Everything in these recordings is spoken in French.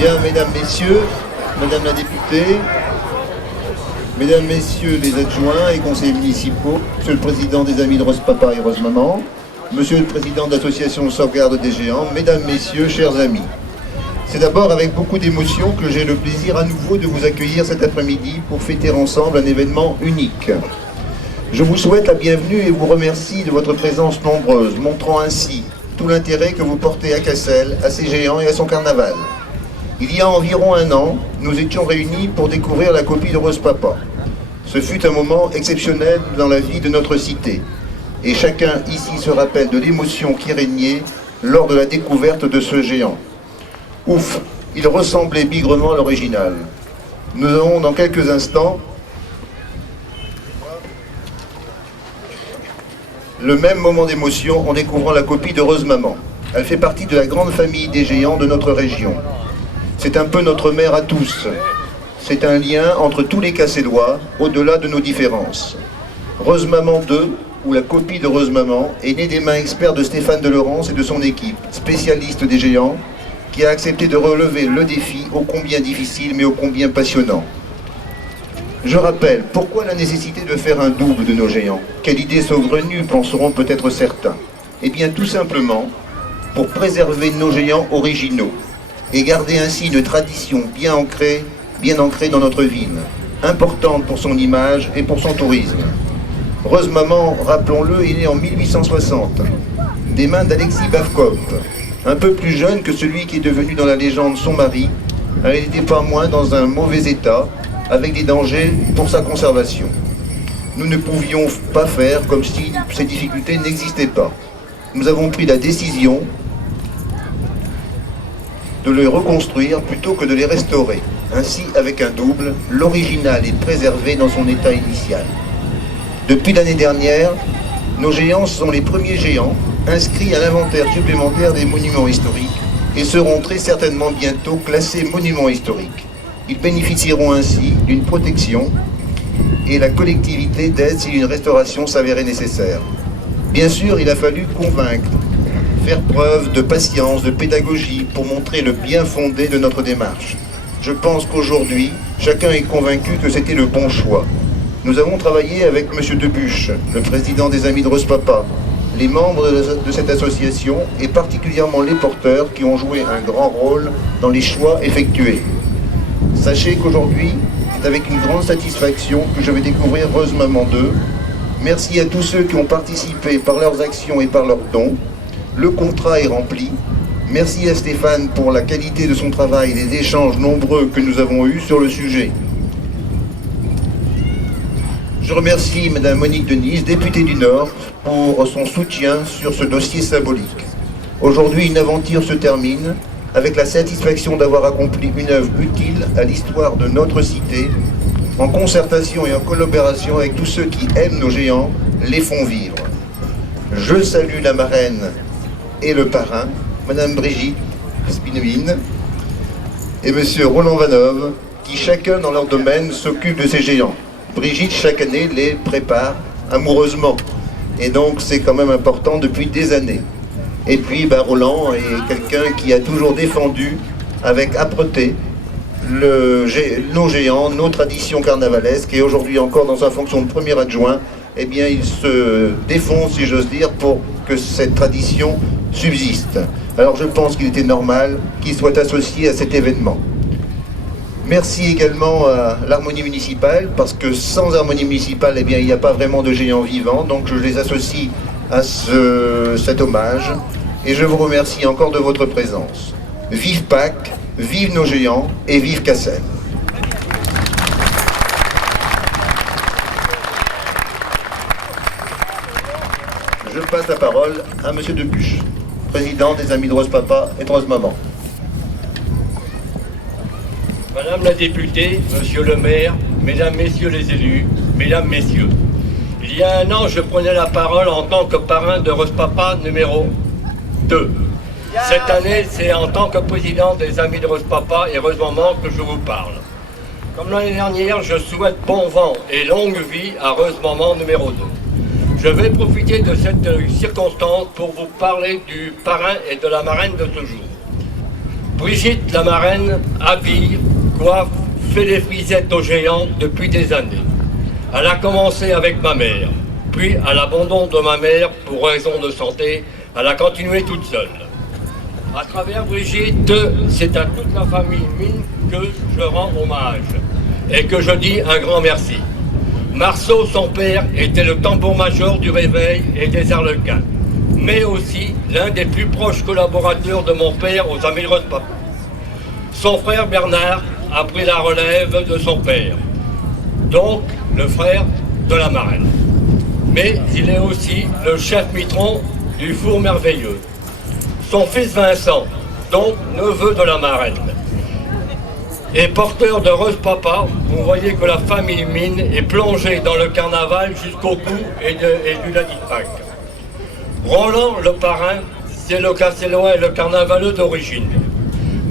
Bien, mesdames, messieurs, madame la députée, mesdames, messieurs les adjoints et conseillers municipaux, monsieur le président des Amis de Rose Papa et Rose Maman, monsieur le président de l'association de sauvegarde des géants, mesdames, messieurs, chers amis. C'est d'abord avec beaucoup d'émotion que j'ai le plaisir à nouveau de vous accueillir cet après-midi pour fêter ensemble un événement unique. Je vous souhaite la bienvenue et vous remercie de votre présence nombreuse, montrant ainsi tout l'intérêt que vous portez à Cassel, à ses géants et à son carnaval. Il y a environ un an, nous étions réunis pour découvrir la copie de Rose Papa. Ce fut un moment exceptionnel dans la vie de notre cité. Et chacun ici se rappelle de l'émotion qui régnait lors de la découverte de ce géant. Ouf, il ressemblait bigrement à l'original. Nous avons dans quelques instants le même moment d'émotion en découvrant la copie de Rose Maman. Elle fait partie de la grande famille des géants de notre région. C'est un peu notre mère à tous. C'est un lien entre tous les Cassellois, au-delà de nos différences. Rose Maman 2, ou la copie de Rose Maman, est née des mains experts de Stéphane Delorence et de son équipe, spécialiste des géants, qui a accepté de relever le défi ô combien difficile mais ô combien passionnant. Je rappelle, pourquoi la nécessité de faire un double de nos géants? Quelle idée saugrenue, penseront peut-être certains. Eh bien tout simplement, pour préserver nos géants originaux et garder ainsi une tradition bien ancrée dans notre ville, importante pour son image et pour son tourisme. Rose Maman, rappelons-le, est née en 1860, des mains d'Alexis Bavkov, un peu plus jeune que celui qui est devenu dans la légende son mari. Elle n'était pas moins dans un mauvais état, avec des dangers pour sa conservation. Nous ne pouvions pas faire comme si ces difficultés n'existaient pas. Nous avons pris la décision de les reconstruire plutôt que de les restaurer. Ainsi, avec un double, l'original est préservé dans son état initial. Depuis l'année dernière, nos géants sont les premiers géants inscrits à l'inventaire supplémentaire des monuments historiques et seront très certainement bientôt classés monuments historiques. Ils bénéficieront ainsi d'une protection et la collectivité d'aide si une restauration s'avérait nécessaire. Bien sûr, il a fallu convaincre, faire preuve de patience, de pédagogie pour montrer le bien fondé de notre démarche. Je pense qu'aujourd'hui, chacun est convaincu que c'était le bon choix. Nous avons travaillé avec M. Debuche, le président des Amis de Rose Papa, les membres de cette association et particulièrement les porteurs qui ont joué un grand rôle dans les choix effectués. Sachez qu'aujourd'hui, c'est avec une grande satisfaction que je vais découvrir Rose Maman 2. Merci à tous ceux qui ont participé par leurs actions et par leurs dons. Le contrat est rempli. Merci à Stéphane pour la qualité de son travail et les échanges nombreux que nous avons eus sur le sujet. Je remercie Mme Monique Denise, députée du Nord, pour son soutien sur ce dossier symbolique. Aujourd'hui, une aventure se termine avec la satisfaction d'avoir accompli une œuvre utile à l'histoire de notre cité, en concertation et en collaboration avec tous ceux qui aiment nos géants, les font vivre. Je salue la marraine et le parrain, Madame Brigitte Spinevin et Monsieur Roland Vanov, qui chacun dans leur domaine s'occupent de ces géants. Brigitte, chaque année, les prépare amoureusement. Et donc, c'est quand même important depuis des années. Et puis, Roland est quelqu'un qui a toujours défendu avec âpreté nos géants, nos traditions carnavalesques. Et aujourd'hui encore, dans sa fonction de premier adjoint, eh bien, il se défonce, si j'ose dire, pour que cette tradition subsiste. Alors, je pense qu'il était normal qu'il soit associé à cet événement. Merci également à l'harmonie municipale, parce que sans harmonie municipale, eh bien, il n'y a pas vraiment de géants vivants, donc je les associe à cet hommage, et je vous remercie encore de votre présence. Vive Pâques, vive nos géants, et vive Cassel. Je passe la parole à M. Debuche, président des Amis de Rose Papa et de Rose Maman. Madame la députée, Monsieur le maire, Mesdames, Messieurs les élus, Mesdames, Messieurs, il y a un an, je prenais la parole en tant que parrain de Rose Papa numéro 2. Cette année, c'est en tant que président des Amis de Rose Papa et Rose Maman que je vous parle. Comme l'année dernière, je souhaite bon vent et longue vie à Rose Maman numéro 2. Je vais profiter de cette circonstance pour vous parler du parrain et de la marraine de ce jour. Brigitte, la marraine, habille, coiffe, fait les frisettes aux géants depuis des années. Elle a commencé avec ma mère, puis à l'abandon de ma mère pour raison de santé, elle a continué toute seule. À travers Brigitte, c'est à toute la famille Mine que je rends hommage et que je dis un grand merci. Marceau, son père, était le tambour-major du Réveil et des Arlequins, mais aussi l'un des plus proches collaborateurs de mon père aux Amis de Rose-Papa. Son frère Bernard a pris la relève de son père, donc le frère de la marraine. Mais il est aussi le chef mitron du Four Merveilleux. Son fils Vincent, donc neveu de la marraine, est porteur de Rose-Papa. Vous voyez que la famille Mine est plongée dans le carnaval jusqu'au cou et du lundi de Pâques. Roland, le parrain, c'est le Cassellois et le carnavaleux d'origine.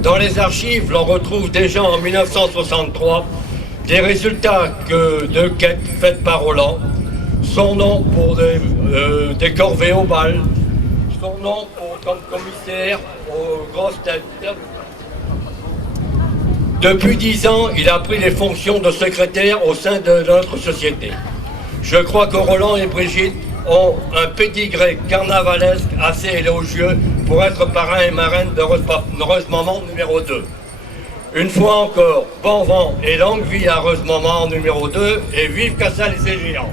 Dans les archives, l'on retrouve déjà en 1963 des résultats de quêtes faites par Roland, son nom pour des corvées au bal, son nom comme commissaire aux grosses têtes. Depuis 10 ans, il a pris les fonctions de secrétaire au sein de notre société. Je crois que Roland et Brigitte ont un pédigré carnavalesque assez élogieux pour être parrain et marraine de Rose Maman numéro 2. Une fois encore, bon vent et longue vie à Rose Maman numéro 2 et vive Cassel et ses géants.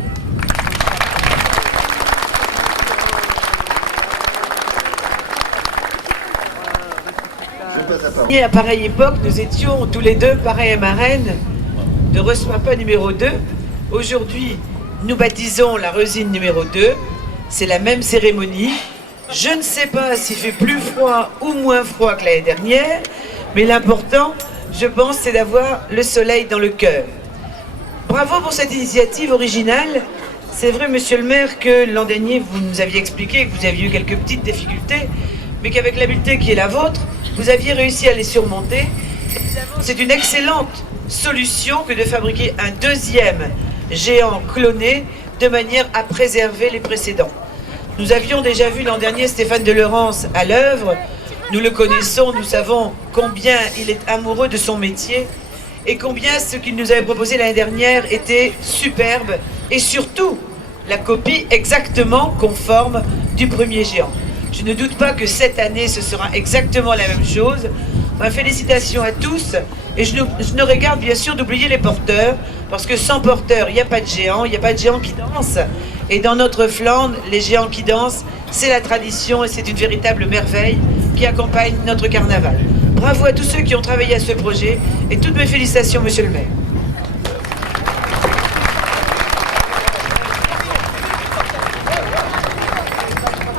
Et à pareille époque, nous étions tous les deux parrain et marraine de Rose-Papa numéro 2. Aujourd'hui, nous baptisons la Rosine numéro 2. C'est la même cérémonie. Je ne sais pas s'il fait plus froid ou moins froid que l'année dernière, mais l'important, je pense, c'est d'avoir le soleil dans le cœur. Bravo pour cette initiative originale. C'est vrai, monsieur le maire, que l'an dernier, vous nous aviez expliqué que vous aviez eu quelques petites difficultés, mais qu'avec l'habileté qui est la vôtre, vous aviez réussi à les surmonter. C'est une excellente solution que de fabriquer un deuxième géant cloné de manière à préserver les précédents. Nous avions déjà vu l'an dernier Stéphane de Laurence à l'œuvre. Nous le connaissons, nous savons combien il est amoureux de son métier et combien ce qu'il nous avait proposé l'année dernière était superbe et surtout la copie exactement conforme du premier géant. Je ne doute pas que cette année, ce sera exactement la même chose. Félicitations à tous. Et je ne regarde bien sûr d'oublier les porteurs, parce que sans porteurs, il n'y a pas de géants, il n'y a pas de géants qui dansent. Et dans notre Flandre, les géants qui dansent, c'est la tradition et c'est une véritable merveille qui accompagne notre carnaval. Bravo à tous ceux qui ont travaillé à ce projet et toutes mes félicitations, monsieur le maire.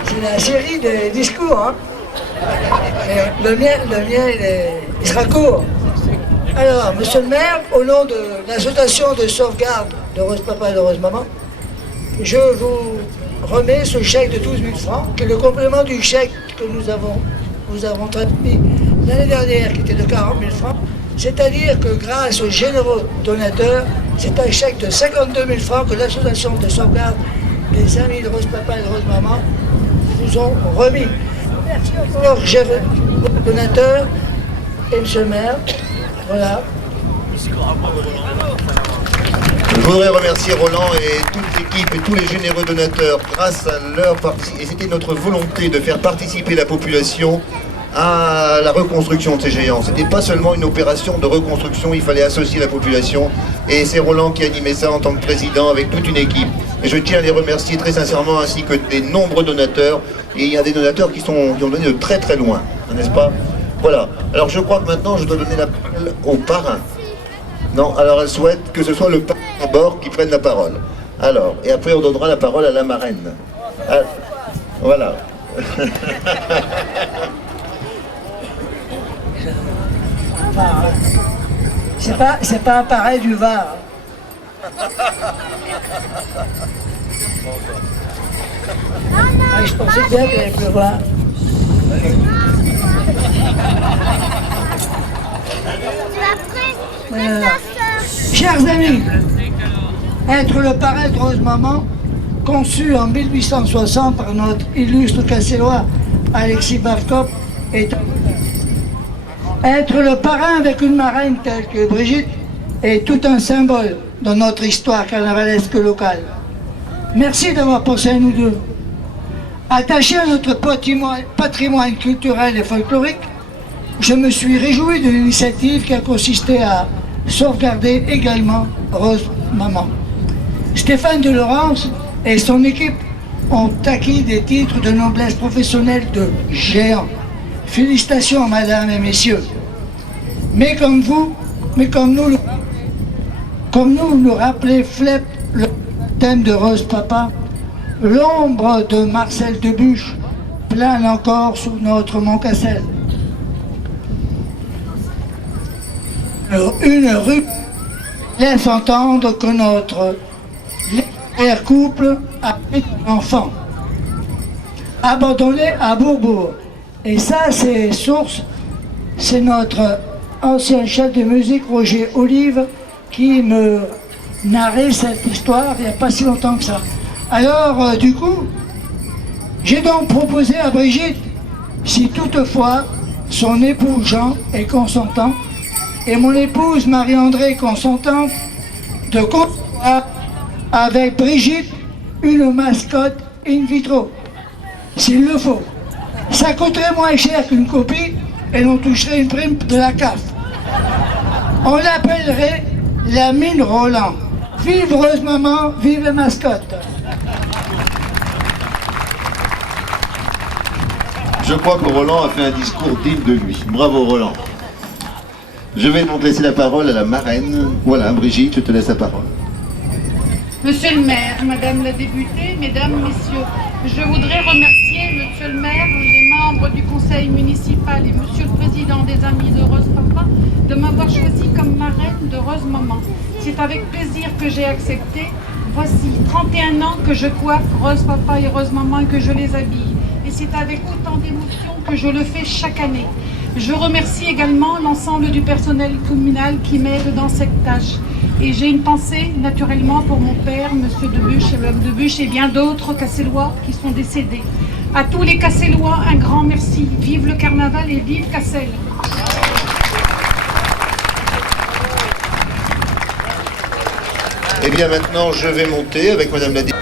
C'est la série de discours, hein. Mais le mien il sera court. Alors, monsieur le maire, au nom de l'association de sauvegarde de Rose-Papa et de Rose Maman, je vous remets ce chèque de 12 000 francs, qui est le complément du chèque que nous avons traduit l'année dernière, qui était de 40 000 francs. C'est-à-dire que grâce aux généreux donateurs, c'est un chèque de 52 000 francs que l'association de sauvegarde des Amis de Rose-Papa et de Rose Maman vous ont remis. Merci encore, généreux donateurs et monsieur le maire. Voilà. Je voudrais remercier Roland et toute l'équipe et tous les généreux donateurs. Grâce à leur participation, et c'était notre volonté de faire participer la population à la reconstruction de ces géants. C'était pas seulement une opération de reconstruction, il fallait associer la population. Et c'est Roland qui animait ça en tant que président avec toute une équipe. Et je tiens à les remercier très sincèrement, ainsi que des nombreux donateurs. Et il y a des donateurs qui ont donné de très très loin, n'est-ce pas? Voilà. Alors je crois que maintenant je dois donner la parole au parrain. Non, alors elle souhaite que ce soit le parrain d'abord qui prenne la parole. Alors, et après on donnera la parole à la marraine. Ah, voilà. C'est pas un pareil du Var. Ah, je pensais bien qu'il allait pleuvoir. Chers amis, être le parrain de Rose Maman, conçu en 1860 par notre illustre cassellois Alexis Barkop, est un honneur. Être le parrain avec une marraine telle que Brigitte est tout un symbole dans notre histoire carnavalesque locale. Merci d'avoir pensé à nous deux. Attaché à notre patrimoine culturel et folklorique, je me suis réjoui de l'initiative qui a consisté à sauvegarder également Rose Maman. Stéphane de Laurence et son équipe ont acquis des titres de noblesse professionnelle de géants. Félicitations, madame et messieurs. Mais comme nous le rappelait Flep, le thème de Rose Papa, l'ombre de Marcel Debuche plane encore sous notre Montcassel. Une rue laisse entendre que notre légendaire couple a eu un enfant, abandonné à Bourbourg. Et ça, c'est notre ancien chef de musique, Roger Olive, qui me narrait cette histoire il n'y a pas si longtemps que ça. Alors, du coup, j'ai donc proposé à Brigitte, si toutefois son époux Jean est consentant, et mon épouse Marie-André consentante, de concevoir avec Brigitte une mascotte in vitro, s'il le faut. Ça coûterait moins cher qu'une copie et l'on toucherait une prime de la CAF. On l'appellerait la mine Roland. Vive Rose Maman, vive la mascotte. Je crois que Roland a fait un discours digne de lui. Bravo Roland. Je vais donc laisser la parole à la marraine. Voilà, Brigitte, je te laisse la parole. Monsieur le maire, madame la députée, mesdames, messieurs, je voudrais remercier monsieur le maire, les membres du conseil municipal et monsieur le président des Amis de Rose Papa de m'avoir choisi comme marraine de Rose Maman. C'est avec plaisir que j'ai accepté. Voici 31 ans que je coiffe Rose Papa et Rose Maman et que je les habille. Et c'est avec autant d'émotion que je le fais chaque année. Je remercie également l'ensemble du personnel communal qui m'aide dans cette tâche. Et j'ai une pensée, naturellement, pour mon père, monsieur Debuche, et Mme Debuche, et bien d'autres Cassellois qui sont décédés. À tous les Cassellois, un grand merci. Vive le carnaval et vive Cassel. Eh bien maintenant, je vais monter avec madame la députée.